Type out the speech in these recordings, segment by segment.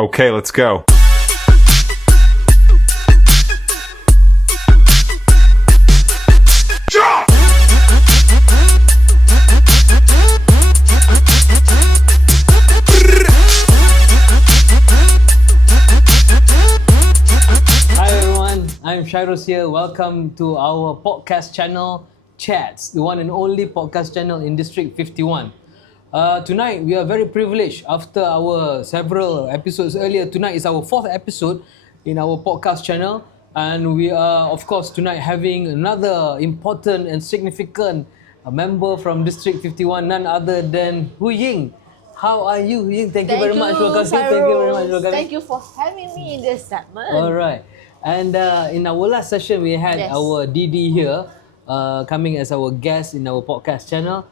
Okay, let's go. Hi everyone, I'm Shairos here. Welcome to our podcast channel, Chatz, the one and only podcast channel in District 51. Tonight we are very privileged after our several episodes earlier. Tonight is our fourth episode in our podcast channel, and we are, of course, tonight having another important and significant member from District 51, none other than Ying. How are you, Ying? Thank you very much for coming. Thank you very much for coming. Thank you for having me in this segment. All right. And in our last session, we had Yes. our DD here coming as our guest in our podcast channel.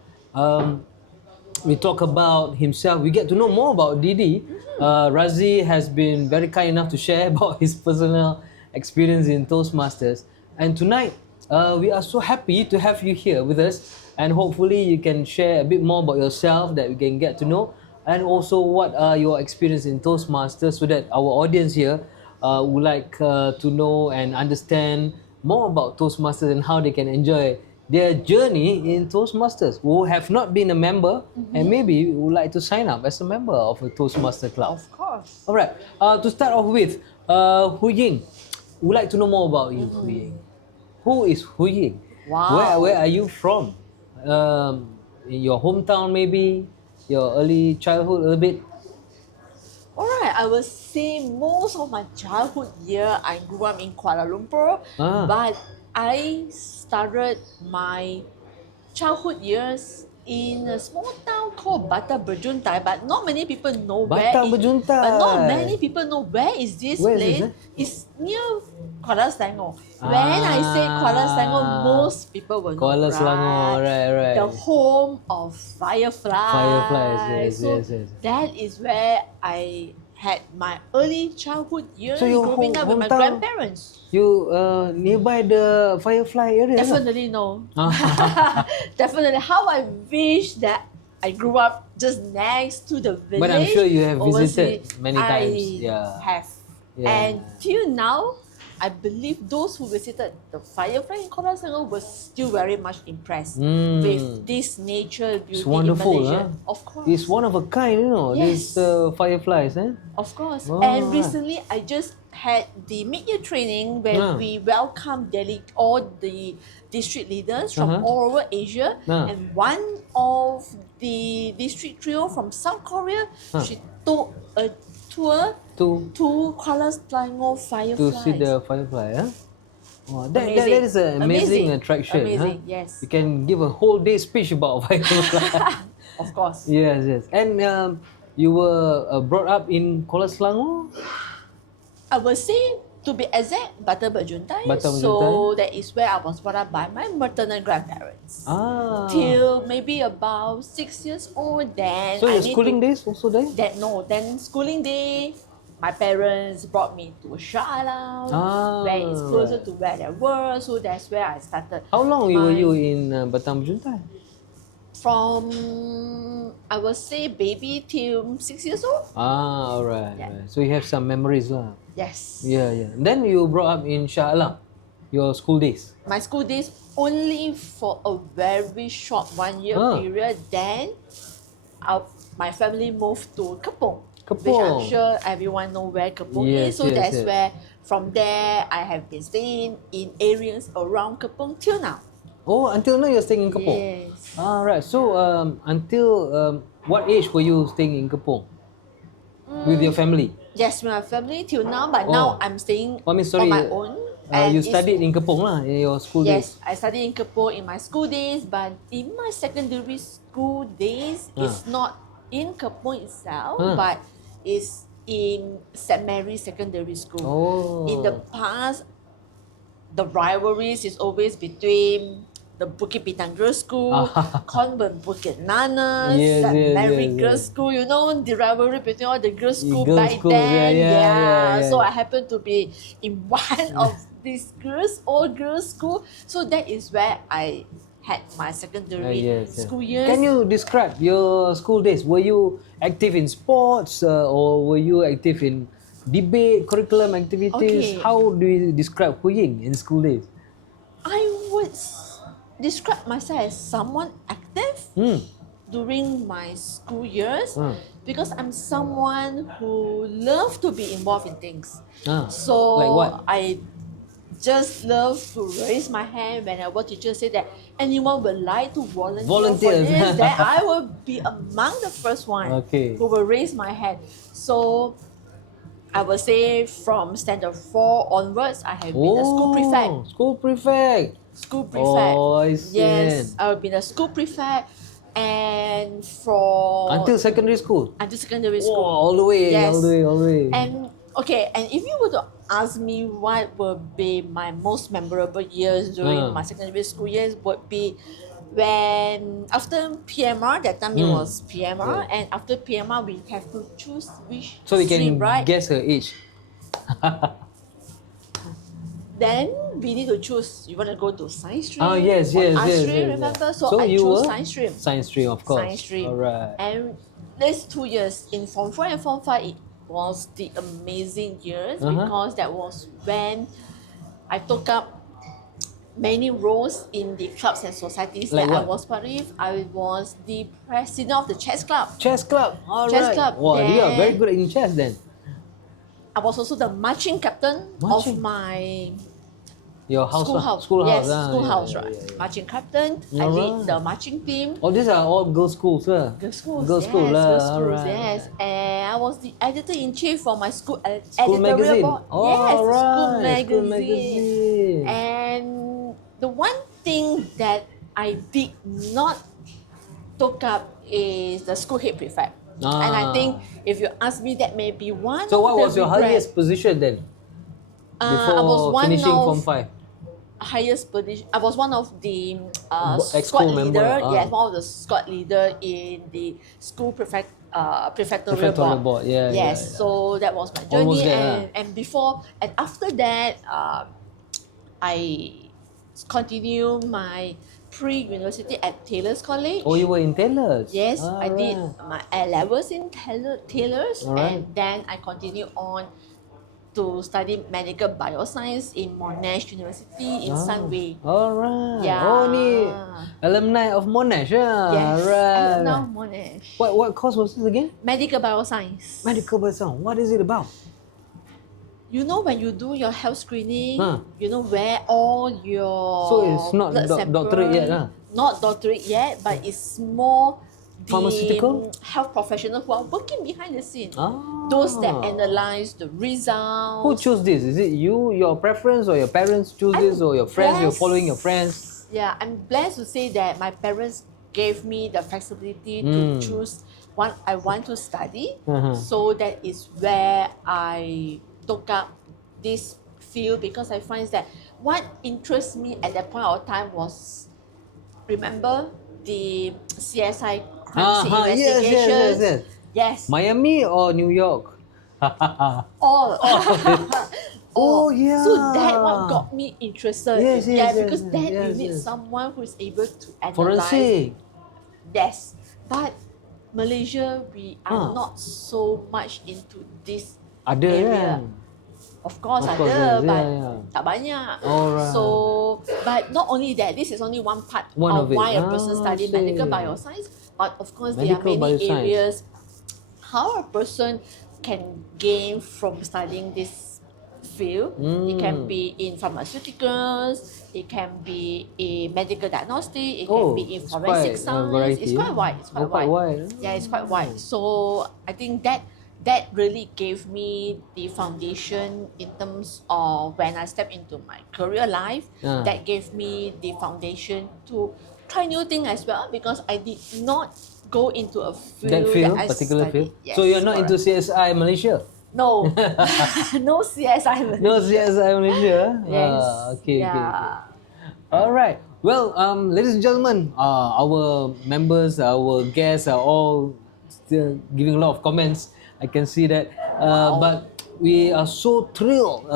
We talk about himself. We get to know more about DD. Razi has been very kind enough to share about his personal experience in Toastmasters. And tonight, we are so happy to have you here with us. And hopefully you can share a bit more about yourself that we can get to know. And also what are your experience in Toastmasters so that our audience here would like to know and understand more about Toastmasters and how they can enjoy their journey in Toastmasters, who have not been a member and maybe would like to sign up as a member of a Toastmaster club. Of course. All right. To start off with, Ying, would like to know more about you, Ying. Who is Ying? Wow. Where are you from? In your hometown, maybe your early childhood, a little bit. Alright, I will say most of my childhood year I grew up in Kuala Lumpur, but I started my childhood years in a small town called Bata Berjuntai, but not many people know Bata Berjuntai. But not many people know where is this Where is place. this, It's near Kuala Selangor. When I say Kuala Selangor, most people will know. Kuala Selangor, right. The home of fireflies. Fireflies, So yes. that is where I had my early childhood years So your growing up with my hometown- grandparents. You nearby the Firefly area? Definitely no. Definitely. How I wish that I grew up just next to the village. But I'm sure you have visited overseas. many times. I Yeah. have. Yeah. And till now, I believe those who visited the Firefly in Kuala Selangor were still very much impressed with this nature beauty It's wonderful, in Malaysia. huh? Of course. It's one of a kind, you know, Yes. these fireflies, eh? Of course. Oh, And right. recently, I just had the mid-year training where we welcome all the district leaders from all over Asia. And one of the district trio from South Korea, she took a tour to Kuala Selangor To Fireflies. see the firefly, huh? Oh, that Amazing. is an amazing attraction. Amazing, huh? yes. You can give a whole day speech about firefly. Of course. Yes. And you were brought up in Kuala Selangor? I will say, to be exact, Bata Berjuntai. Bata So Berjuntai. that is where I was brought up by my maternal grandparents. Till Till maybe about 6 years old. Then So I your need schooling to, days also there? Then schooling day, my parents brought me to Shah Alam, where it's closer to where they were. So that's where I started. How long were you in Batam Juntai? From, I will say, baby till 6 years old. Alright. Yeah. Right. So you have some memories lah. Yes. Yeah. Then you brought up in Shah Alam, your school days. My school days only for a very short 1 year period. Then my family moved to Kepong. Which I'm sure everyone know where Kepong Yes, is. So yes, that's yes. where, from there, I have been staying in areas around Kepong till now. Oh, until now you're staying in Kepong? Yes. Alright. So until what age were you staying in Kepong? With your family? Yes, with my family till now. But now I'm staying Oh, I mean, sorry, on my own. you it's- studied in Kepong lah, in your school days? Yes, I studied in Kepong in my school days, but in my secondary school days, it's not in Kepong itself, but it's in St. Mary's Secondary School. Oh. In the past, the rivalries is always between the Bukit Bintang Girls' School, Convent Bukit Nanas, Yes, St. yes, Mary yes, Girls' yes. School. You know the rivalry between all the girls' school Girls' back schools, then. yeah. So I happen to be in one of these all girls' school. So that is where I had my secondary Yes. school years. Can you describe your school days? Were you active in sports or were you active in debate, curriculum activities? Okay. How do you describe Huei in school days? I would describe myself as someone active Hmm. during my school years Hmm. because I'm someone who love to be involved in things. Ah. So Like what? I just love to raise my hand whenever teachers say that anyone would like to volunteer Volunteers. for this, then I will be among the first one Okay. who will raise my hand. So I will say from standard 4 onwards, I have been a school prefect. School prefect. School prefect. Oh, I see. Yes, I've been a school prefect, and from Until secondary school. until secondary Wow, school. all the way, Yes. all the way, all the way. And okay, and if you were to ask me what will be my most memorable years during my secondary school years, would be when after PMR, that time it was PMR, and after PMR we have to choose which So we stream, can right? guess her age. Then we need to choose. You want to go to science stream? Oh, yes, or yes, art yes, stream, yes, remember? yes. So I you chose were science stream. Science stream, of course. Science stream. All right. And these 2 years in Form 4 and Form 5, it was the amazing years because that was when I took up many roles in the clubs and societies Like that I what? was part of. I was the president of the Chatz club. Chess club. All Chess right. club, Wow, you are then- very good in chess then. I was also the marching captain Marching? of my Your house. schoolhouse. Schoolhouse. Yes, schoolhouse, yeah, right. yeah, yeah. Marching captain. I Alright. lead the marching team. Oh, these are all girls' schools, sir. Girls' schools, Girls' yes, school, girls' all schools, right. yes. And I was the editor-in-chief for my school School editorial magazine. board. Oh, Yes, the alright. school School magazine. magazine. And the one thing that I did not took up is the school head prefect. And I think if you ask me, that may be one. So what of the was your regret. highest position then? Before I was one finishing of Form 5? highest position. I was one of the Ex-school squad member, leader. ah. Yes, one of the squad leader in the school prefectorial Prefectorial board, yeah, Yes, yeah, yeah. so that was my Almost journey, there, and before and after that, I continue my pre-university at Taylor's College. Oh, you were in Taylor's? Yes, I did Alright. my A levels in Taylor's, Alright. and then I continue on to study medical bioscience in Monash University in Sunway. Alright. Yeah. Oh, ni alumni of Monash, yeah. Yes, Right. I'm now Monash. What course was this again? Medical bioscience. Medical bioscience. What is it about? You know when you do your health screening, Huh. you know where all your So it's not blood doctorate yet, sample- Not doctorate yet, but it's more the Pharmaceutical? health professionals who are working behind the scene. Ah. Those that analyze the results. Who chose this? Is it you, your preference, or your parents choose this, or your friends? You're following your friends? Yeah, I'm blessed to say that my parents gave me the flexibility to choose what I want to study. So that is where I took up this field because I find that what interests me at that point of time was, remember the CSI crime scene Yes, investigations? yes. Yes. Miami or New York? All. Oh, yeah. So that what got me interested. Yes, yeah, yes, because yes, then yes, you need yes. someone who is able to analyze. Forensic. Yes, but Malaysia, we are Huh. not so much into this Ada area. kan? Of course, Of course, ada, yes, but yeah. tak banyak. Alright. So, but not only that, this is only one part One of of it. why a person Ah, study I see. medical bioscience. But of course, there are Medical many bioscience. areas how a person can gain from studying this field. It can be in pharmaceuticals, it can be in medical diagnostic, it can Oh, be in it's forensic quite a science. variety, It's quite yeah. wide. It's quite Oh, quite wide. wide. Yeah, it's quite wide. So I think that really gave me the foundation in terms of when I stepped into my career life. Ah. That gave me the foundation to try new things as well because I did not go into a field That field, that I particular studied. field. Yes, So you're not into correct. CSI Malaysia? No, no CSI. No CSI Malaysia? Yes. Okay, yeah. okay, okay. All right. Well, ladies and gentlemen, our members, our guests are all still giving a lot of comments. I can see that. But we are so thrilled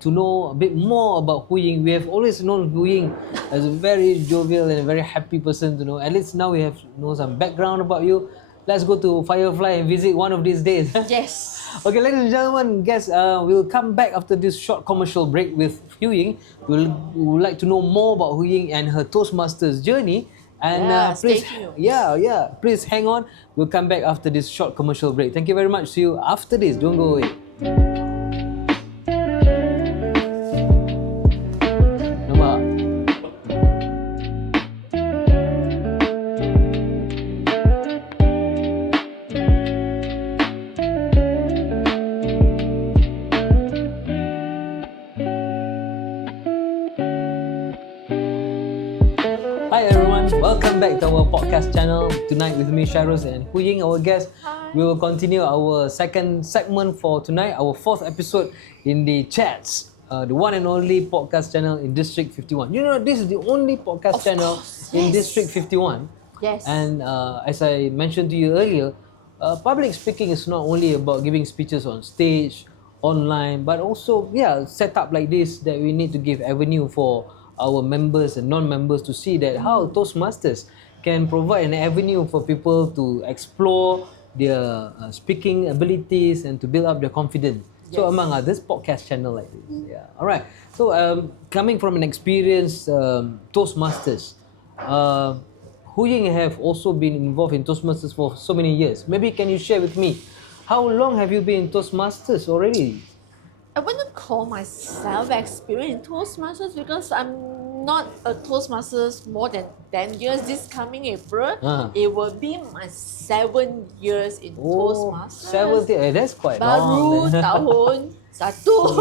to know a bit more about Ying. We have always known Ying as a very jovial and a very happy person to know. At least now we have know some background about you. Let's go to Firefly and visit one of these days. Yes. Okay, ladies and gentlemen, guess we'll come back after this short commercial break with Ying. We would like to know more about Ying and her Toastmasters journey. And Yeah, stay please, tuned. please hang on. We'll come back after this short commercial break. Thank you very much. See you after this. Don't go away. Nampak? Hi everyone, welcome back to our podcast channel. Tonight with me, Sharos, and Ying, our guest. Hi. We will continue our second segment for tonight, our fourth episode in the Chatz, the one and only podcast channel in District 51. You know, this is the only podcast Of channel course, in yes. District 51. Yes. And as I mentioned to you earlier, public speaking is not only about giving speeches on stage, online, but also, set up like this that we need to give avenue for our members and non-members to see that how Toastmasters can provide an avenue for people to explore their speaking abilities and to build up their confidence. So Yes. among others, podcast channel like this. Yeah. All right. So coming from an experienced Toastmasters, Ying have also been involved in Toastmasters for so many years. Maybe can you share with me, how long have you been in Toastmasters already? I wouldn't call myself experienced in Toastmasters because I'm not a Toastmasters more than 10 years. This coming April, it will be my 7 years in Toastmasters. 70, that's quite Baru long. tahun satu.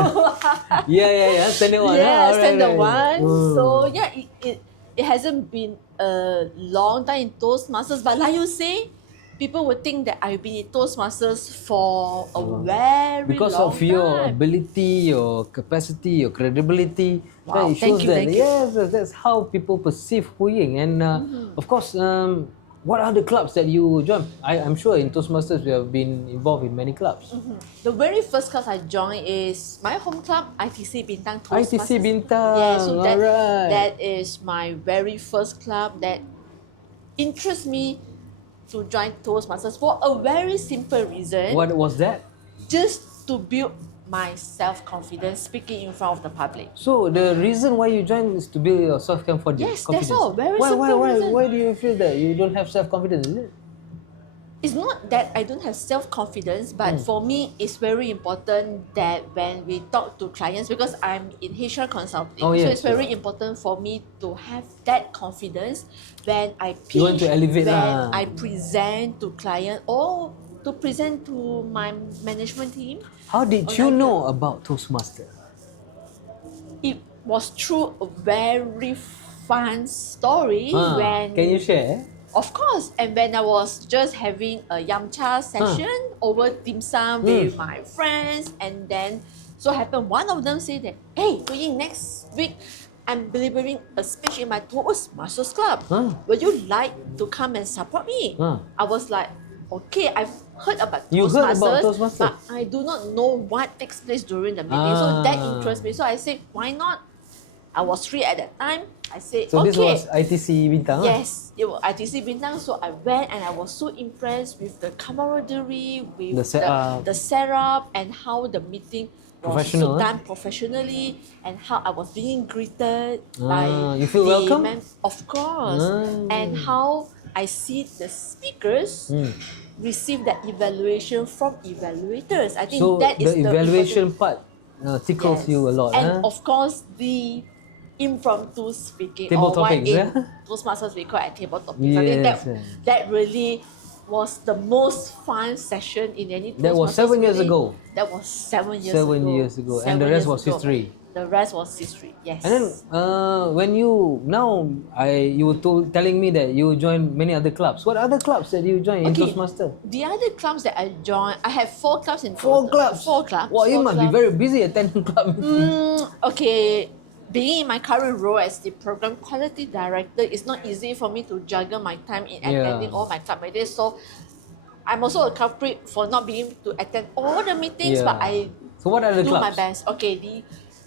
Yeah. Standard one. Yeah, Alright, standard right. one. So yeah, it hasn't been a long time in Toastmasters, but like you say, people would think that I've been in Toastmasters for a very Because long of your time. ability, your capacity, your credibility, Wow, it thank shows you, that thank you. yes, that's how people perceive Ying. And of course, what are the clubs that you join? I'm sure in Toastmasters you have been involved in many clubs. The very first class I joined is my home club, ITC Bintang Toastmasters. ITC Bintang, Yeah, so alright. that is my very first club that interests me to join Toastmasters for a very simple reason. What was that? Just to build my self-confidence speaking in front of the public. So the reason why you joined is to build your self-confidence. Yes, that's all. Very simple reason. Why do you feel that you don't have self-confidence? Is it? It's not that I don't have self-confidence, but for me, it's very important that when we talk to clients, because I'm in HR consulting, Oh, so yes, it's very important for me to have that confidence when I pitch, You want to elevate when lah. I present to client or to present to my management team. How did you know about Toastmaster? It was through a very fun story when... Can you share? Of course, and when I was just having a yamcha session over dim sum with my friends, and then so happened one of them said that, hey, Ying, next week I'm delivering a speech in my Toastmasters Club. Would you like to come and support me? I was like, okay, I've heard about You heard about Toastmasters, Toastmasters? but I do not know what takes place during the meeting. So that interests me. So I said, why not? I was free at that time. I said, So okay. this was ITC Bintang? Yes, it was ITC Bintang. So I went and I was so impressed with the camaraderie, with The setup. the setup, and how the meeting was Professional, so done professionally, and how I was being greeted by you feel the welcome? of course, and how I see the speakers receive that evaluation from evaluators. I think So that is the evaluation part tickles Yes. you a lot. And of course, the impromptu speaking, Table or what topics, in yeah? Toastmasters we call at table topics. I think Yes, that really was the most fun session in any Toastmasters That was 7 years meeting. ago. That was 7 years 7 ago. years ago. And 7 the rest years was ago. history. The rest was history, yes. And then when you were telling me that you joined many other clubs. What other clubs that you joined in Toastmaster? The other clubs that I joined, I have 4 clubs in Four total. clubs. 4 clubs. Wow, you 4 must be clubs. very busy attending club meetings. Okay, being in my current role as the program quality director, it's not easy for me to juggle my time in attending all my club meetings. So I'm also a culprit for not being able to attend all the meetings, but I So what are the do clubs? my best. Okay, the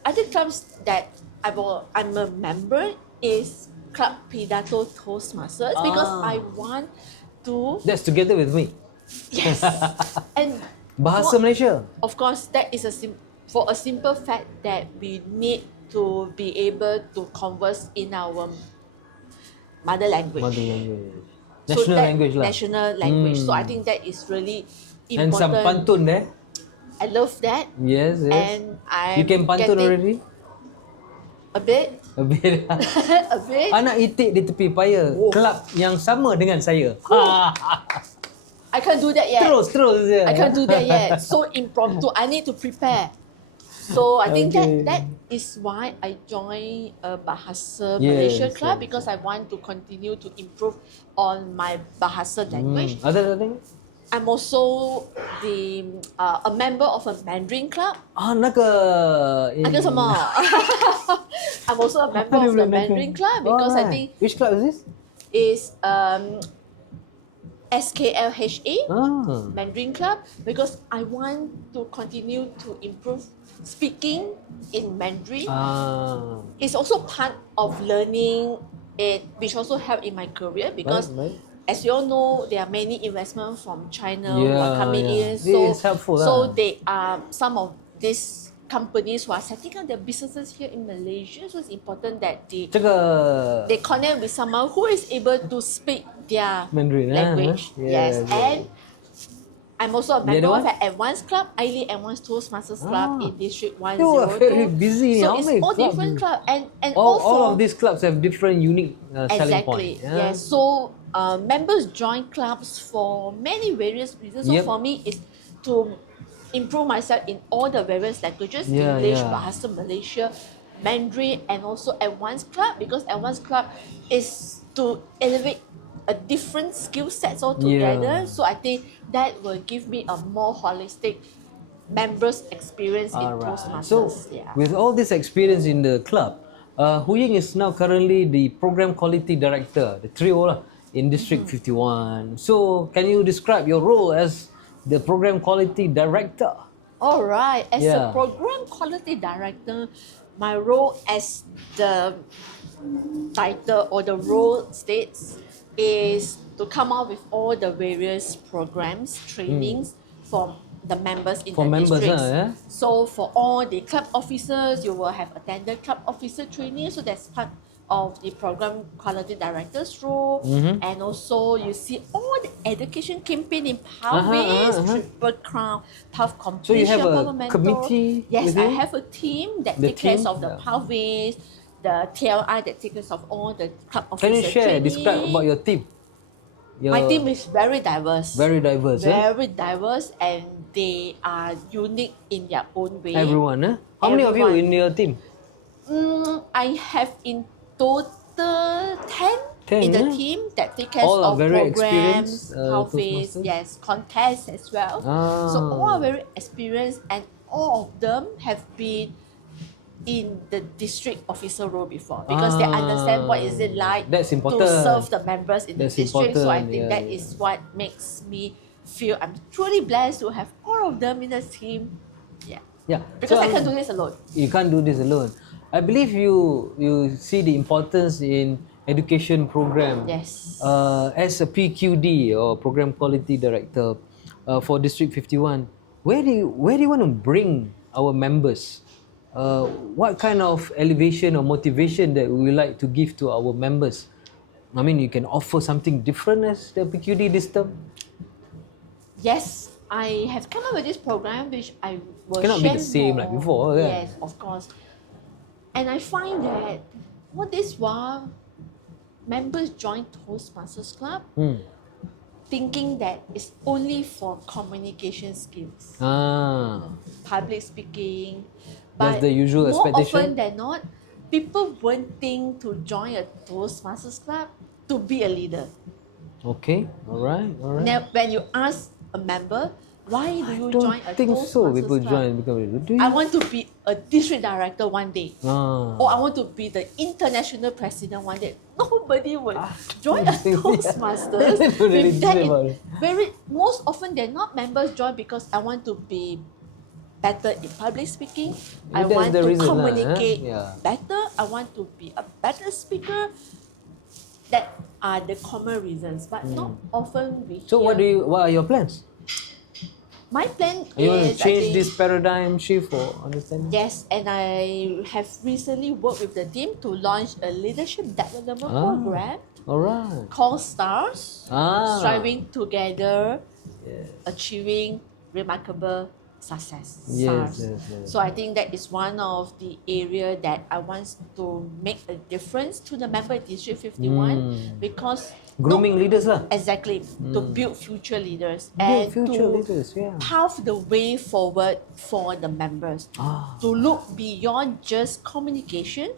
other clubs that I'm a member is Club Pidato Toastmasters because I want to That's together with me. yes, and Bahasa Malaysia. of course that is for a simple fact that we need to be able to converse in our mother language. Mother language. So National that language lah. national language. So I think that is really And some important. pantun there. I love that. Yes, yes. And I'm You can pantun getting already? a bit. A bit. A bit. Anak itik di tepi paya. Kelab yang sama dengan saya. I can't do that yet. Terus je. I can't do that yet. So impromptu. I need to prepare. So I think Okay. that is why I joined a Bahasa Yes, Malaysia club yes. because I want to continue to improve on my Bahasa language. Other thing? I'm also a member of a Mandarin club. 那个那个什么 I'm also a member of the Mandarin club because I think Which club is this? is SKLHA Ah. Mandarin club because I want to continue to improve speaking in Mandarin. It's also part of learning it, which also helped in my career because Right. as you all know, there are many investments from China who are coming in. It is helpful So lah. they are some of these companies who are setting up their businesses here in Malaysia. So it's important that they connect with someone who is able to speak their Mandarin language. Yes. Yeah. And I'm also a The other member of one? an advanced club, Aili Advanced Toastmasters Club in District 102. You are very busy. So How it's many all clubs? different clubs. And All also, of these clubs have different unique selling exactly. points. Yeah. Yes. So members join clubs for many various reasons. So Yep. for me, it's to improve myself in all the various languages: Yeah, English, yeah. Bahasa Malaysia, Mandarin, and also Advanced Club. Because Advanced Club is to elevate a different skill sets altogether. Yeah. So I think that will give me a more holistic members experience in Alright. Toastmasters. So, Yeah. with all this experience in the club, Huei is now currently the Program Quality Director, the trio lah, in District 51. So, can you describe your role as the Program Quality Director? All right. As a Yeah. program quality director, my role as the title or the role states is to come up with all the various programs, trainings for the members in For the members, districts. yeah? So for all the club officers, you will have attended club officer training. So that's part of the program quality director's role. And also you see all the education campaign in pathways, triple crown, path So you completion, have a path mentor. committee Yes, with I you? have a team that The takes care team? of the Yeah. pathways, the TLI that takes care of all the club officer Can you share, training. describe about your team? My team is very diverse. Very diverse, Very diverse, and they are unique in their own way. Everyone, eh? How many of you Everyone. in your team? I have in total 10 in 10, the eh? team that take care All are of very programs, experienced, pathways, Toastmasters? yes, contests as well. So all are very experienced, and all of them have been in the district officer role before because they understand what is it like That's to important. serve the members in That's the district. So I important, think yeah, that is what makes me feel I'm truly blessed to have all of them in the team. Yeah. Yeah. Because So, I can't do this alone. You can't do this alone. I believe you see the importance in education program. Yes. As a PQD or Program Quality Director for District 51, where do you want to bring our members? What kind of elevation or motivation that we would like to give to our members? I mean, you can offer something different as the PQD this term. Yes, I have come up with this program which I will Cannot be share the same more. like before, kan? Yes, of course. And I find that what this while members join Toastmasters Club thinking that it's only for communication skills, public speaking. That's But the usual more expectation. often than not, people won't think to join a Toastmasters Club to be a leader. Okay, alright. Now, when you ask a member, why do you Don't join a think so. Toastmasters People Club? join because do you? I want to be a district director one day. Ah. Or I want to be the international president one day. Nobody would join a yeah. Toastmasters. They don't really with that think about it. most often they're not members join because I want to be better in public speaking. I That's want the to reason, communicate Yeah. better. I want to be a better speaker. That are the common reasons, but not often we So hear. what are your plans? My plan Are you want to is, I change think, this paradigm shift or understand? yes, and I have recently worked with the team to launch a leadership development program Alright. called STARS, Ah. Striving Together, Yes. Achieving Remarkable Success. Yes, STARS. yes, yes. So I think that is one of the area that I want to make a difference to the member in District 51 because Grooming leaders lah. exactly to build future leaders Build and future to leaders, yeah. pave the way forward for the members to look beyond just communication,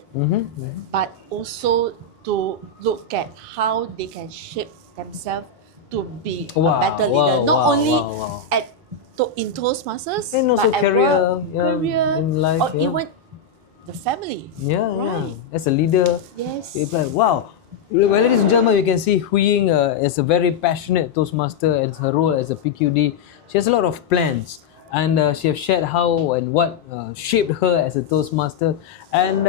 but also to look at how they can shape themselves to be a better leader. Not only at in Toastmasters, And also but at career, work, yeah, career, in life, or yeah. even the family. Yeah, Right. yeah. As a leader, Yes. it's like wow. Well, ladies and gentlemen, you can see Huei Ying is a very passionate Toastmaster and her role as a PQD. She has a lot of plans, and she has shared how and what shaped her as a Toastmaster. And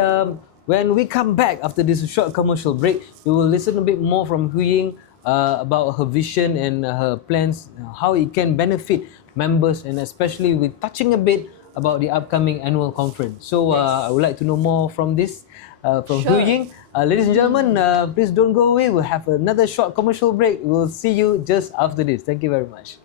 when we come back after this short commercial break, we will listen a bit more from Huei Ying about her vision and her plans, how it can benefit members, and especially with touching a bit about the upcoming annual conference. So I would like to know more from this, from Sure. Huei Ying. Ladies and gentlemen, please don't go away. We'll have another short commercial break. We'll see you just after this. Thank you very much.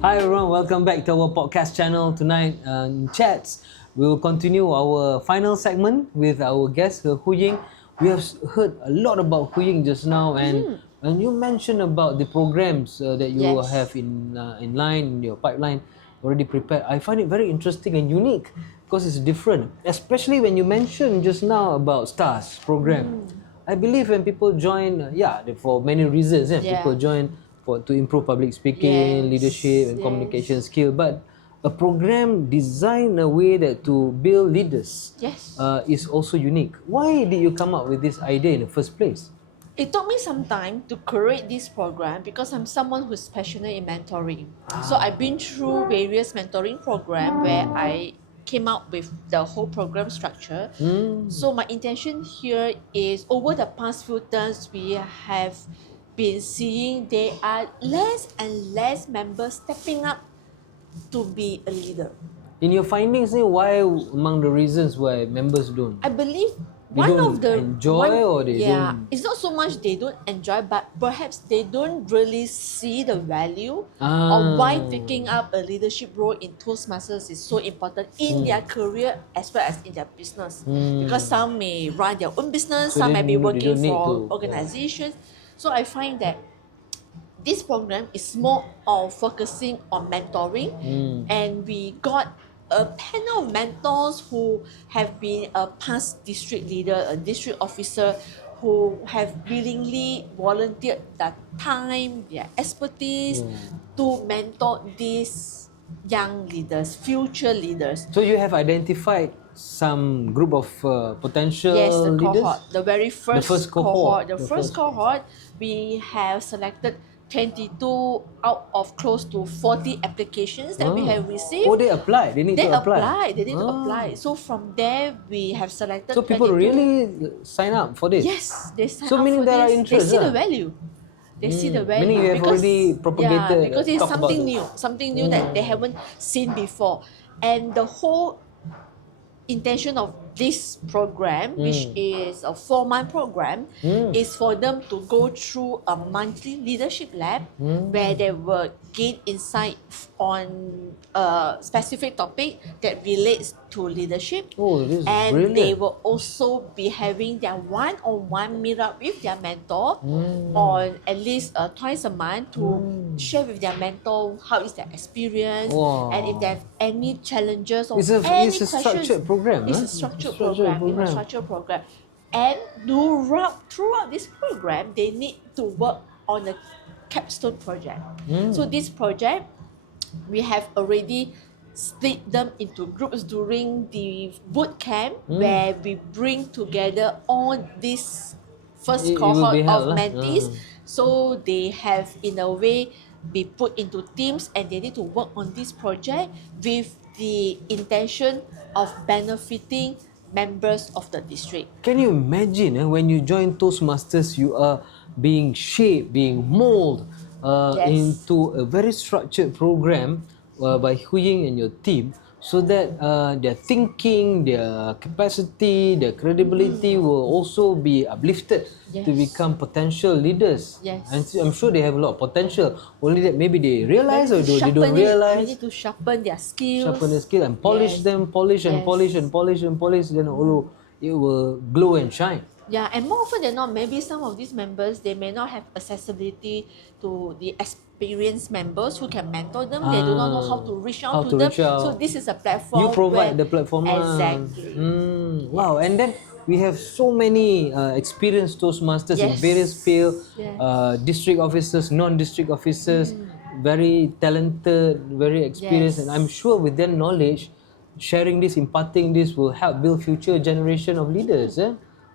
Hi everyone, welcome back to our podcast channel. Tonight in Chatz, we will continue our final segment with our guest, Huei Ying. We have heard a lot about Huei Ying just now, and you mentioned about the programs that you Yes. have in line, in your pipeline, already prepared. I find it very interesting and unique because it's different, especially when you mentioned just now about STARS program. I believe when people join, for many reasons, people join to improve public speaking, Yes, leadership, and yes. communication skill. But a program designed a way that to build leaders Yes. is also unique. Why did you come up with this idea in the first place? It took me some time to create this program because I'm someone who's passionate in mentoring. So I've been through various mentoring programs where I came up with the whole program structure. So my intention here is over the past few terms we have been seeing there are less and less members stepping up to be a leader. In your findings, why among the reasons why members don't? I believe They one don't of the enjoy or they don't- it's not so much they don't enjoy, but perhaps they don't really see the value of why taking up a leadership role in Toastmasters is so important in their career as well as in their business. Because some may run their own business, So some may be they working don't need for to, organizations. So I find that this program is more of focusing on mentoring, and we got a panel of mentors who have been a past district leader, a district officer, who have willingly volunteered their time, their expertise to mentor these young leaders, future leaders. So you have identified some group of potential Yes, the leaders? cohort, the very first, first cohort. The first cohort, we have selected 22 out of close to 40 applications that we have received. Oh, they applied. They need to apply. They need to apply. So from there, we have selected. So people 22. really sign up for this. Yes, they sign So up meaning for there are this. interest, They see lah. the value. They see the value. Meaning you have already propagated, because it's talked about something it. new, something new that they haven't seen before, and the whole intention of this program, which is a 4-month program, is for them to go through a monthly leadership lab where they will gain insight on a specific topic that relates to leadership. Oh, this is And brilliant. they will also be having their one-on-one meetup with their mentor on at least twice a month to share with their mentor how is their experience, Wow. and if they have any challenges or It's a any it's a questions. structured program. It's huh? a structured Structured program. It's a structured program. And throughout this program, they need to work on a capstone project. So this project, we have already split them into groups during the boot camp where we bring together all these first It will cohort be held of lah. mentees. So they have in a way be put into teams and they need to work on this project with the intention of benefiting members of the district. Can you imagine when you join Toastmasters, you are being shaped, being molded Yes. into a very structured program by Huei and your team, so that their thinking, their capacity, their credibility will also be uplifted to Yes. become potential leaders. Yes. And I'm sure they have a lot of potential. Only that maybe they realize or they don't We realize. need to sharpen their skills. Sharpen their skill and polish Yes. them, polish and Yes. polish and polish and polish. Then it will glow and shine. Yeah, and more often than not, maybe some of these members, they may not have accessibility to the experienced members who can mentor them. They do not know how to reach out How to to them. reach out. So this is a platform. You provide where- the platform. Exactly. Wow, and then we have so many experienced Toastmasters in Yes. various fields, Yes. district officers, non-district officers, very talented, very experienced, and Yes. I'm sure with their knowledge, sharing this, imparting this will help build future generation of leaders.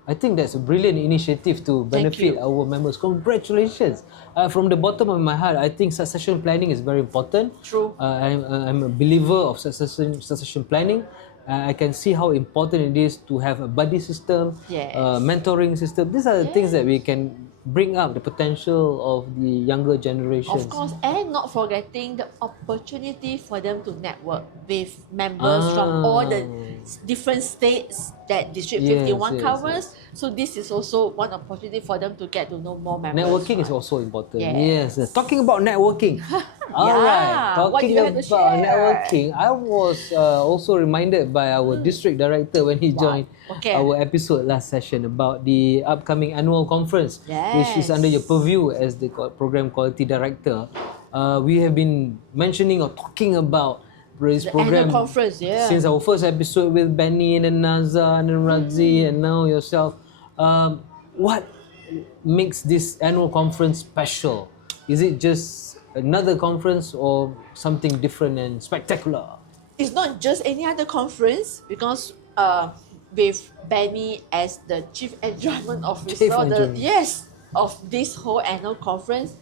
I think that's a brilliant initiative to benefit you. our members. Congratulations! From the bottom of my heart, I think succession planning is very important. True. I'm a believer of succession planning. I can see how important it is to have a buddy system, Yes. mentoring system. These are the things that we can bring up the potential of the younger generations. Of course, and not forgetting the opportunity for them to network with members from all the different states that District Yes, 51 yes, covers. So this is also one opportunity for them to get to know more members. Networking is also important. Yes. Yes. Talking about networking. Alright. What do Talking you have to about share? networking, I was also reminded by our district director when he joined Okay. our episode last session about the upcoming annual conference, which is under your purview as the program quality director. We have been mentioning or talking about this The program annual conference, yeah. since our first episode with Benny and then Naza and then Razi and now yourself. What makes this annual conference special? Is it just another conference or something different and spectacular? It's not just any other conference because with Benny as the Chief Enjoyment Officer, Chief Enjoyment. of this whole annual conference,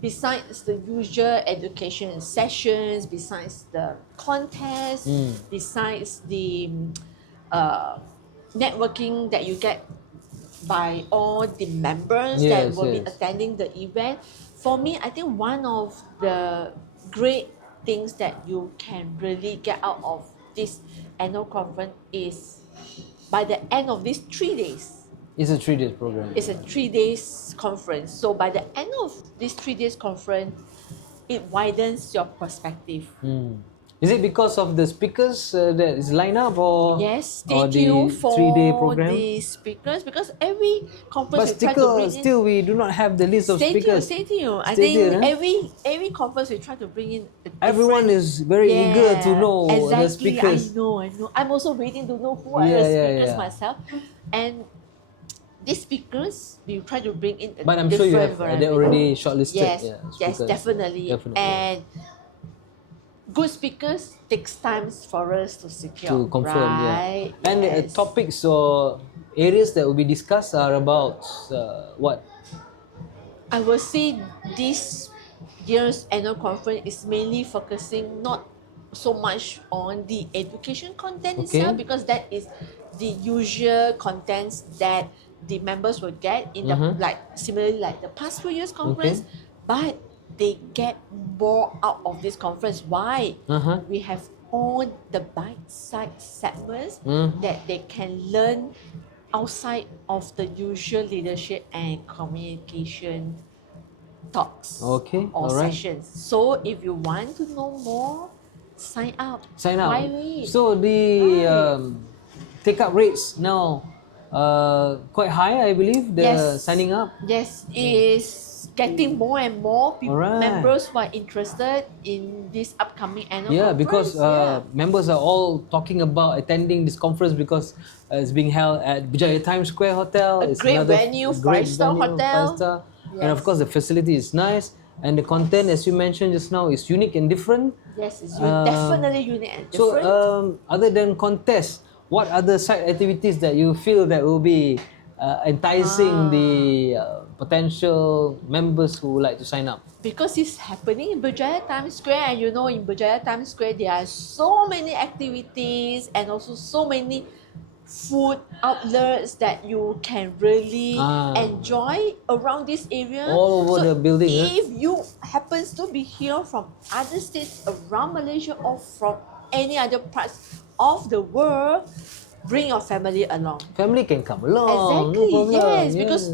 besides the usual education sessions, besides the contest, besides the networking that you get by all the members that Yes, will be yes. attending the event, for me, I think one of the great things that you can really get out of this annual conference is by the end of these 3 days. It's a 3 days program. It's a 3 days conference. So by the end of this 3 days conference, it widens your perspective. Is it because of the speakers that is lined up or Yes, or stay tuned for 3-day program? the speakers because every But conference we try to bring in. still we do not have the list of Stay speakers. tuned. I Stay think tuned, huh? every conference we try to bring in a Everyone different- is very eager to know exactly, the speakers. I know. I'm also waiting to know who are Yeah, the yeah, speakers yeah. myself. And these speakers, we try to bring in a But I'm sure you different have they variety. already shortlisted. Yes, speakers. definitely. And good speakers takes time for us to secure. To confirm, right? And Yes. topics or areas that will be discussed are about what? I will say this year's annual conference is mainly focusing not so much on the education content itself because that is the usual contents that the members will get in the similarly like the past few years conference, but they get more out of this conference. Why? We have all the bite-sized segments that they can learn outside of the usual leadership and communication talks or alright. sessions. So if you want to know more, sign up. Sign up. Why wait? So the take up rates now quite high, I believe. The signing up. Yes, is getting more and more Alright. members who are interested in this upcoming annual Yeah, conference. because members are all talking about attending this conference because it's being held at Berjaya Times Square Hotel. A It's great another venue, great five-star venue, hotel. five-star. And of Yes. course, the facility is nice. And the content, as you mentioned just now, is unique and different. Yes, it's definitely unique and So, different. other than contests, what other side activities that you feel that will be enticing the potential members who would like to sign up? Because it's happening in Berjaya Times Square, and you know, in Berjaya Times Square there are so many activities and also so many food outlets that you can really enjoy around this area. All over the building, if you happens to be here from other states around Malaysia or from any other parts of the world, bring your family along. Family can come along. Exactly, No problem. yes, because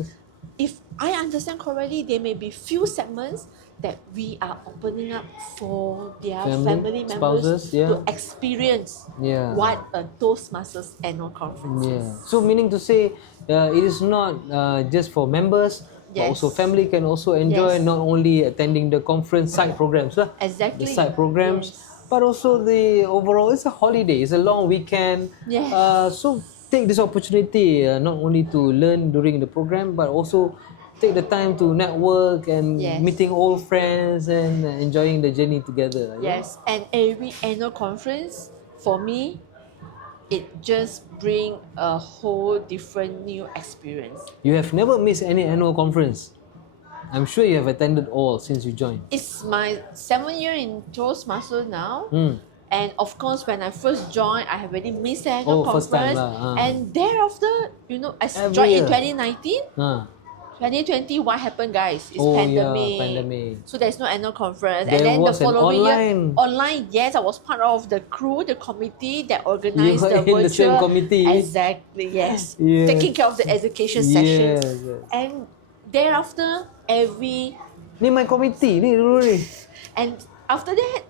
if I understand correctly, there may be few segments that we are opening up for their family members spouses, to experience what a Toastmasters annual conference is. So meaning to say, it is not just for members, but also family can also enjoy not only attending the conference side programs, Exactly. the side programs, but also the overall. It's a holiday. It's a long weekend. So take this opportunity not only to learn during the program, but also take the time to network and meeting old friends and enjoying the journey together. Yes, and every annual conference for me, it just bring a whole different new experience. You have never missed any annual conference. I'm sure you have attended all since you joined. It's my 7th year in Toastmasters now. And of course, when I first joined, I have already missed the annual first time conference. And thereafter, you know, I Every joined year. in 2019. 2020, what happened, guys? It's pandemic. Pandemic. So there's no annual conference. There and then the was an following online. year, online, yes, I was part of the crew, the committee that organized were the in virtual. the same committee. Exactly, yes. Yes. Taking care of the education sessions. Yes. And thereafter, every Ni my committee ni dulu ni. and after that,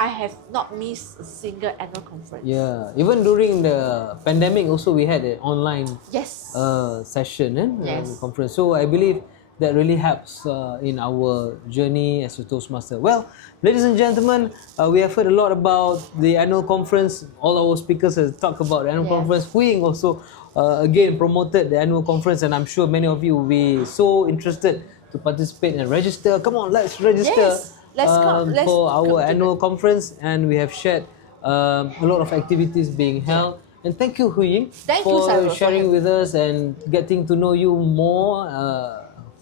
I have not missed a single annual conference. Yeah, even during the pandemic also we had an online Yes. session Yes. conference. So I believe that really helps in our journey as a Toastmaster. Well, ladies and gentlemen, we have heard a lot about the annual conference. All our speakers have talked about the annual conference. Huei also again promoted the annual conference, and I'm sure many of you will be so interested to participate and register. Come on, let's register. Yes. Let's come for our to annual conference, and we have shared a lot of activities being held. And thank you, Huei, Thank you, for Cyrus, sharing for with us and getting to know you more,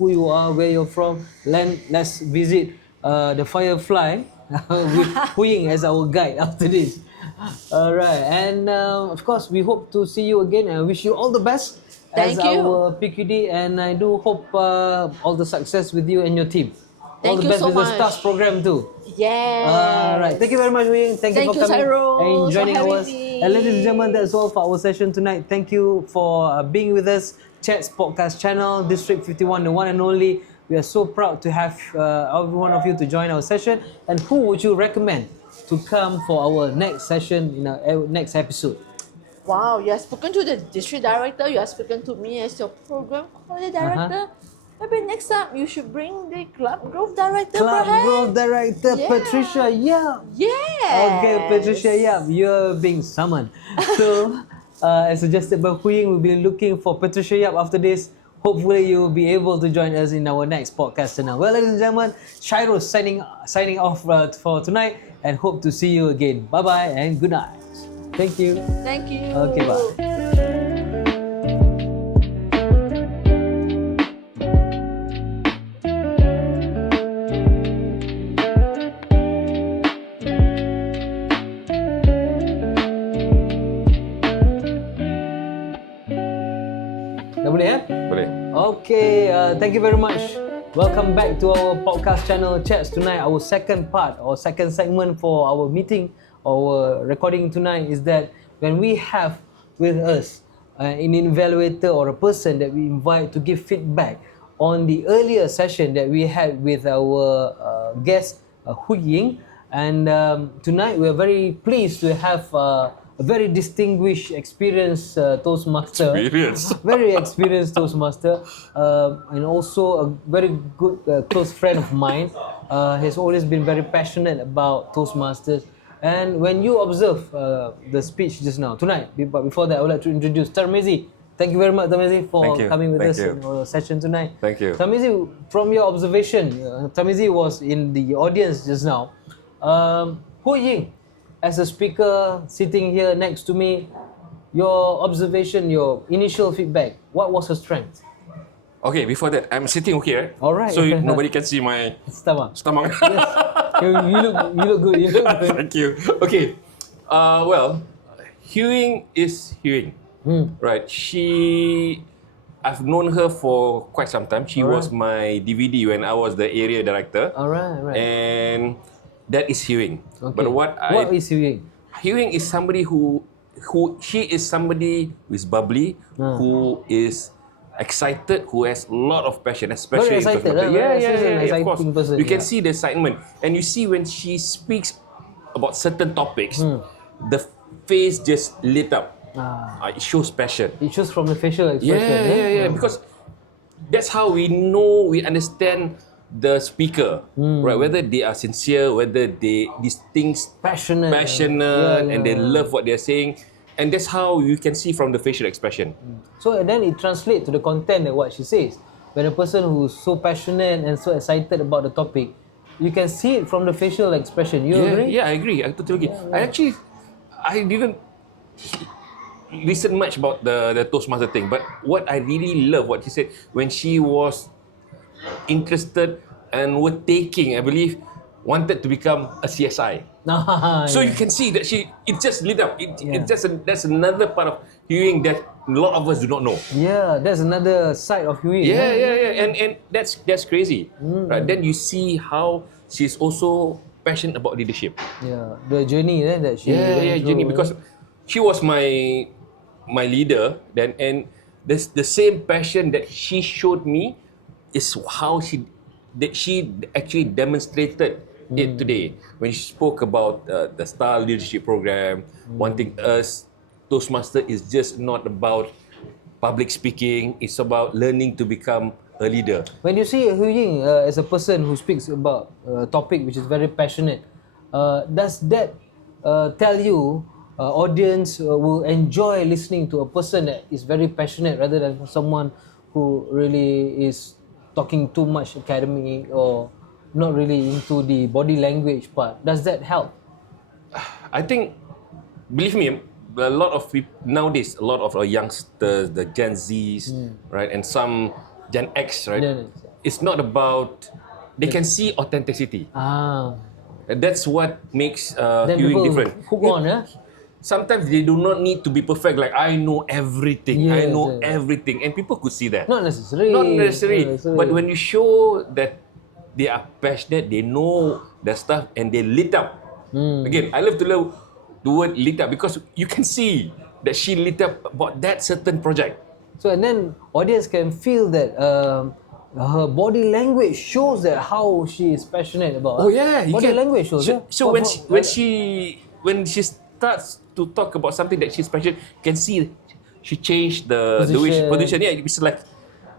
who you are, where you're from. Let's visit the Firefly with Huei as our guide after this. Alright, and of course, we hope to see you again, and wish you all the best Thank as you. our PQD, and I do hope all the success with you and your team. All Thank the you best so with the much. STARS program too. Yes. Alright, thank you very much, Ying. Thank you Thank for you, coming Cyrus, and for joining having us. me. And ladies and gentlemen, that's all for our session tonight. Thank you for being with us. Chatz podcast channel, District 51, the one and only. We are so proud to have every one of you to join our session. And who would you recommend to come for our next session in our next episode? Wow, you have spoken to the district director, you have spoken to me as your program quality director. Maybe next time you should bring the club growth director, Club perhaps? Growth Director Yeah. Patricia Yap. Yes. Okay, Patricia Yap, you're being summoned. So, as suggested by Huei, we'll be looking for Patricia Yap after this. Hopefully, you'll be able to join us in our next podcast channel. Well, ladies and gentlemen, Shiro signing off for tonight, and hope to see you again. Bye bye and good night. Thank you. Thank you. Okay, bye. Dah boleh ya? Boleh. Okay, thank you very much. Welcome back to our podcast channel Chatz tonight, our second part or second segment for our meeting our recording tonight is that when we have with us an evaluator or a person that we invite to give feedback on the earlier session that we had with our guest Ying, and tonight we are very pleased to have a very distinguished, experienced Toastmaster, very experienced Toastmaster, and also a very good close friend of mine. Has always been very passionate about Toastmasters. And when you observe the speech just now, tonight, but before that, I would like to introduce Tarmizi. Thank you very much, Tarmizi, for coming with us in our session tonight. Thank you. Tarmizi, from your observation, Tarmizi was in the audience just now. Huei Ying, as a speaker sitting here next to me, your observation, your initial feedback, what was her strength? Okay, before that, I'm sitting here. All right. So nobody can see my Stomach. Yes. You look good. You look good. Thank you. Okay. Well, Huei is Huei. Right. I've known her for quite some time. She was my DVD when I was the area director. All right. And that is Huei. Okay. But what is Huei? Huei is somebody she is somebody who is bubbly, who is excited, who has a lot of passion, especially very excited, of course. Person, you can see the excitement, and you see when she speaks about certain topics, the face just lit up. It shows passion. It shows from the facial expression. Because that's how we know, we understand the speaker, right? Whether they are sincere, whether these things passionate, and they love what they're saying. And that's how you can see from the facial expression. So and then it translates to the content of what she says. When a person who's so passionate and so excited about the topic, you can see it from the facial expression. You agree? Yeah, I agree. I totally agree. I didn't listen much about the Toastmaster thing, but what I really love what she said when she was interested and were taking, I believe, wanted to become a CSI. So you can see that it just lit up. That's another part of Huei that a lot of us do not know. Yeah, that's another side of Huei. Yeah. And that's crazy. Right? Then you see how she's also passionate about leadership. Yeah, the journey that she journey, because she was my leader then, and the same passion that she showed me is how she actually demonstrated it today when she spoke about the style leadership program. Wanting us, Toastmaster is just not about public speaking, it's about learning to become a leader. When you see Huei Ying as a person who speaks about a topic which is very passionate, does that tell you audience will enjoy listening to a person that is very passionate rather than someone who really is talking too much academy or not really into the body language part? Does that help? I think, believe me, a lot of people nowadays, a lot of youngsters, the Gen Zs, right, and some Gen X, right? It's not about, they can see authenticity. That's what makes Huei different. Hook on, Sometimes they do not need to be perfect. Like, I know everything. I know everything, and people could see that. Not necessary. But when you show that they are passionate, they know the stuff, and they lit up. Again, I love the word lit up because you can see that she lit up about that certain project. So and then audience can feel that her body language shows that how she is passionate about. Body language shows. So when she starts to talk about something that she's passionate, can see she changed the position. Yeah, it's like,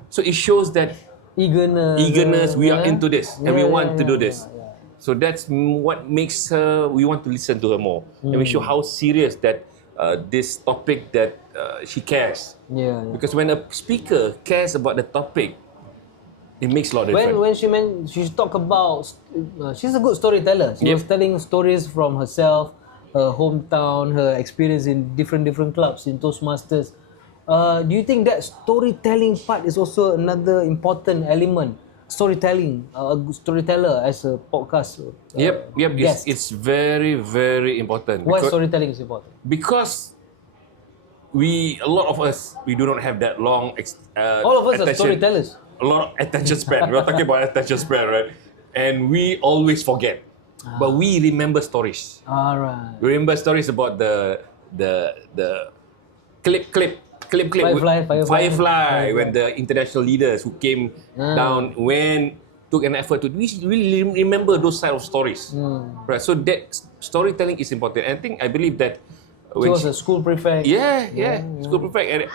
so it shows that eagerness. We are into this and we want to do this. So that's what makes her. We want to listen to her more, and we show how serious that this topic that she cares. Because when a speaker cares about the topic, it makes a lot of difference. When she talk about, she's a good storyteller. She was telling stories from herself, her hometown, her experience in different clubs in Toastmasters. Do you think that storytelling part is also another important element? Storytelling, a good storyteller as a podcast. Yep. It's very, very important. Why storytelling is important? Because a lot of us, we do not have that long. All of us are storytellers. A lot of attention span. We're talking about attention span, right? And we always forget. but we remember stories. Alright. We remember stories about the clip Firefly when the international leaders who came down took an effort to we really remember those side of stories. Right. So that storytelling is important. And I believe that She was a school prefect. School prefect. And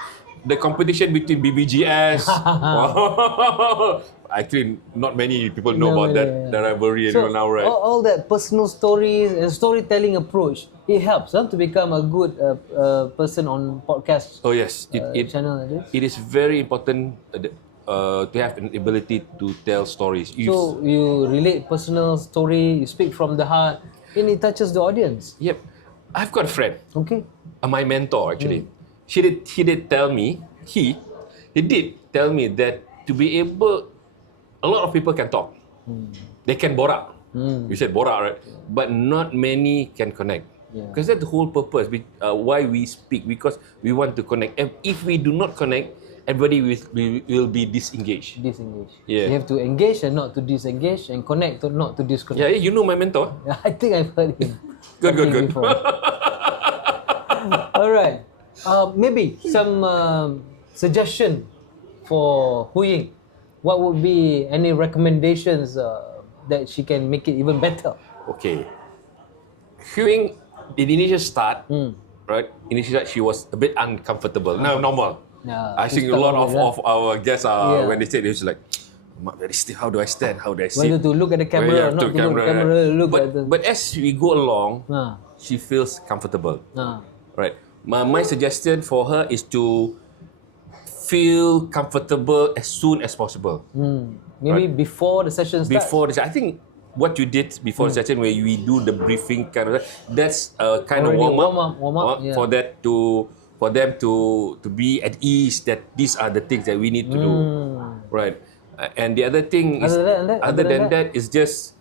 the competition between BBGS. Wow. Actually, not many people know about that the rivalry now, right? All that personal stories and storytelling approach, it helps to become a good person on podcast. Oh yes, channel like this. It is very important to have an ability to tell stories. So you relate personal story, you speak from the heart, and it touches the audience. Yep, I've got a friend. Okay. My mentor actually. He did tell me that to be able, a lot of people can talk. They can borak. You said borak, right? But not many can connect. Because that's the whole purpose why we speak, because we want to connect. And if we do not connect, everybody will be disengaged. Yeah. You have to engage and not to disengage, and connect to not to disconnect. Yeah, you know my mentor? I think I've heard him. Good. Alright. Maybe some suggestion for Huei. What would be any recommendations that she can make it even better? Okay. Huei, in the initial start, right? Initially, she was a bit uncomfortable. No, normal. I think a lot of our guests are when they say this, like, I'm very stiff. How do I stand? How do I sit? Whether to look at the camera or not to look at the camera. But as we go along, she feels comfortable. Right. My suggestion for her is to feel comfortable as soon as possible. Maybe before the session starts. I think what you did before the session, where we do the briefing kind of, that's a kind of warm up for them to be at ease that these are the things that we need to do, right? And the other thing is other than that is just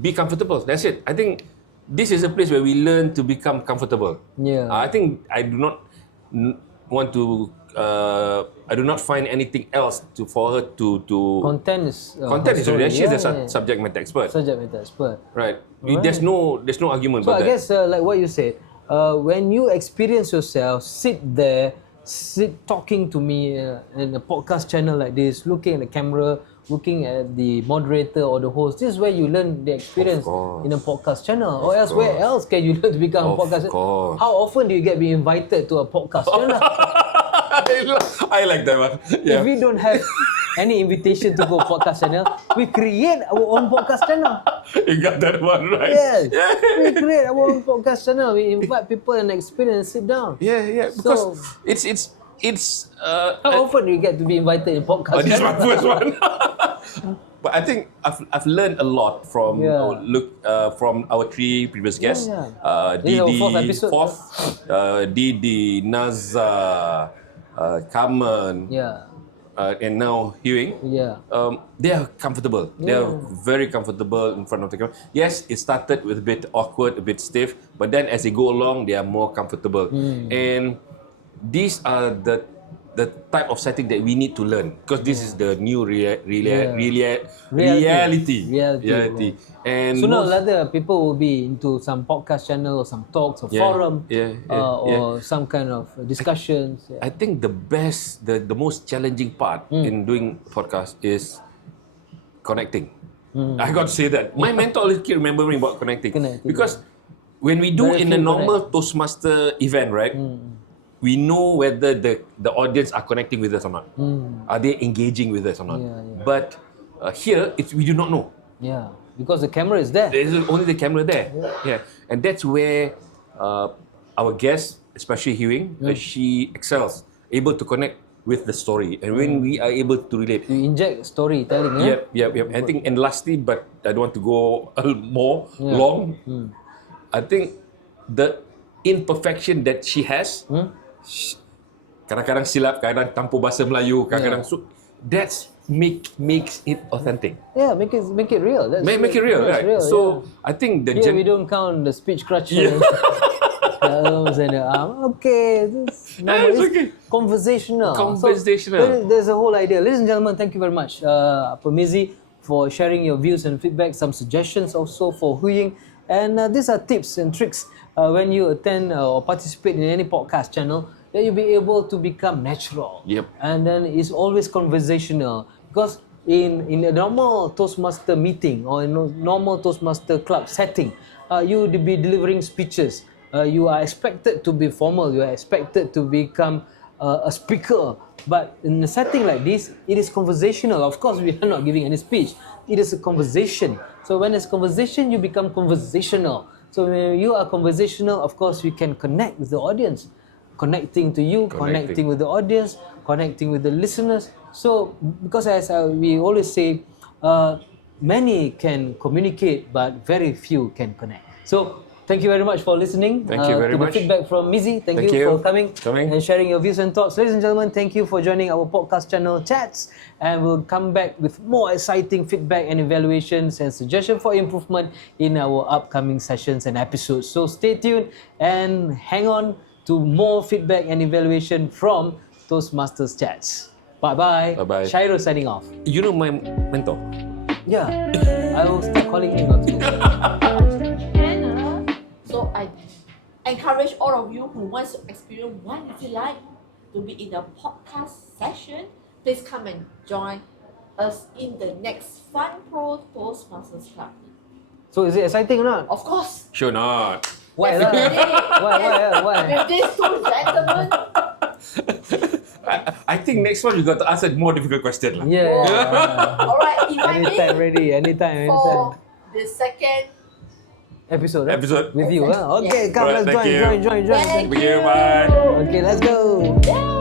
be comfortable. That's it. I think this is a place where we learn to become comfortable. I think I do not want to. I do not find anything else for her to. Content is she's a subject matter expert. Right. There's no argument about that. So I guess like what you said, when you experience yourself, sit talking to me in a podcast channel like this, looking at the camera, looking at the moderator or the host. This is where you learn the experience in a podcast channel. Or else, where else can you learn to become a podcast channel? How often do you get invited to a podcast channel? I like that one. Yeah. If we don't have any invitation to go podcast channel, we create our own podcast channel. You got that one right. Yes. We create our own podcast channel. We invite people and experience, sit down. Yeah. Because it's how often do you get to be invited in podcast channel? This is my first one. But I think I've learned a lot from from our three previous guests. Didi, Didi, Naza, Carmen, and now Huei. They are comfortable. They are very comfortable in front of the camera. Yes, it started with a bit awkward, a bit stiff, but then as they go along, they are more comfortable. And these are the type of setting that we need to learn, because this is the new reality. And sooner or later, people will be into some podcast channel or some talks or forum or some kind of discussions. I think the most challenging part in doing podcast is connecting. I got to say that. My mentor always keep remembering about connecting. Because when we do in a normal Toastmaster event, right? We know whether the audience are connecting with us or not. Are they engaging with us or not? But here, we do not know. Because the camera is there. There's only the camera there. And that's where our guest, especially Huei, she excels, able to connect with the story. And when we are able to relate, you inject storytelling. Yep. I think, and lastly, but I don't want to go more long. I think the imperfection that she has. Kadang-kadang silap, kadang tampur bahasa Melayu, kadang-kadang that's makes it authentic. Make it real. Make it real, right? Real, so I think we don't count the speech crutches. Okay, this it's okay. Conversational. So, there's a whole idea. Ladies and gentlemen, thank you very much, Mizi, for sharing your views and feedback, some suggestions also for Huei. And these are tips and tricks when you attend or participate in any podcast channel, that you'll be able to become natural. Yep. And then it's always conversational, because in a normal Toastmaster meeting or in a normal Toastmaster club setting, you will be delivering speeches. You are expected to be formal, you are expected to become a speaker. But in a setting like this, it is conversational. Of course, we are not giving any speech. It is a conversation. So when it's conversation, you become conversational. So when you are conversational, of course, you can connect with the audience. Connecting to you, connecting with the audience, connecting with the listeners. So, because as we always say, many can communicate, but very few can connect. So, thank you very much for listening. Thank you very to much. the feedback from Mizzy. Thank you for coming and sharing your views and thoughts. Ladies and gentlemen, thank you for joining our podcast channel, Chatz. And we'll come back with more exciting feedback and evaluations and suggestions for improvement in our upcoming sessions and episodes. So, stay tuned and hang on to more feedback and evaluation from Toastmasters Chatz. Bye-bye. Bye-bye. Shairo signing off. You know my mentor? Yeah, I will start calling him after this. So I encourage all of you who wants to experience what is it like to be in a podcast session. Please come and join us in the next Fun Pro Toastmasters Club. So is it exciting or not? Of course. Sure not. Why lah? Why? With these two gentlemen. I think next one you got to ask a more difficult question. Lah. Yeah. Alright, invite Anytime me ready, anytime. for the second Episode. Episode. With you. Huh? Okay, Yes. come, Alright, let's thank you. join. Thank Thank you, you. bye. Okay, let's go. Yeah.